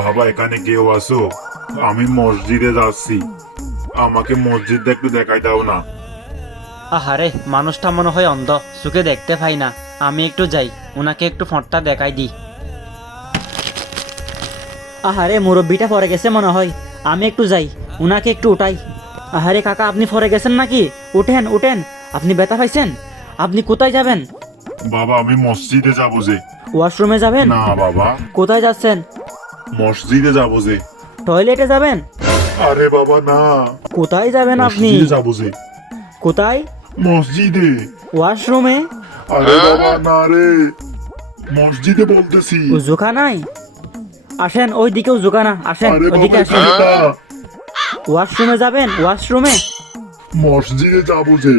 বাবা এখানে কেউ আসো, আমি মসজিদে যাচ্ছি, আমাকে মসজিদটা একটু দেখাই দাও না। আহারে, মানুষটা মনে হয় অন্ধ, চোখে দেখতে পাই না। আমি একটু যাই, ওনাকে একটু ফোঁটটা দেখাই দিই। আহারে, মুরব্বিটা পরে গেছে মনে হয়, আমি একটু যাই, ওনাকে একটু উঠাই। আহারে কাকা, আপনি পরে গেছেন নাকি? উঠেন উঠেন, আপনি ব্যথা পাইছেন? আপনি কোথায় যাবেন? বাবা আমি মসজিদে যাবো যে। ওয়াশরুমে যাবেন? না বাবা, কোথায় যাচ্ছেন? মসজিদে যাবো যে। টয়লেটে যাবেন? আরে বাবা না, কোথায় যাবেন আপনি? মসজিদে যাবো যে। কোথায়? মসজিদে। ওয়াশরুমে? আরে বাবা না রে, মসজিদে বলতেছি। উজুখানায়? আসেন, ওই দিকে উজুখানা, আসেন আরে ওইদিকে বাবা আসেন। এখানে না, ওয়াশরুমে যাবেন? ওয়াশরুমে? মসজিদে যাবো যে।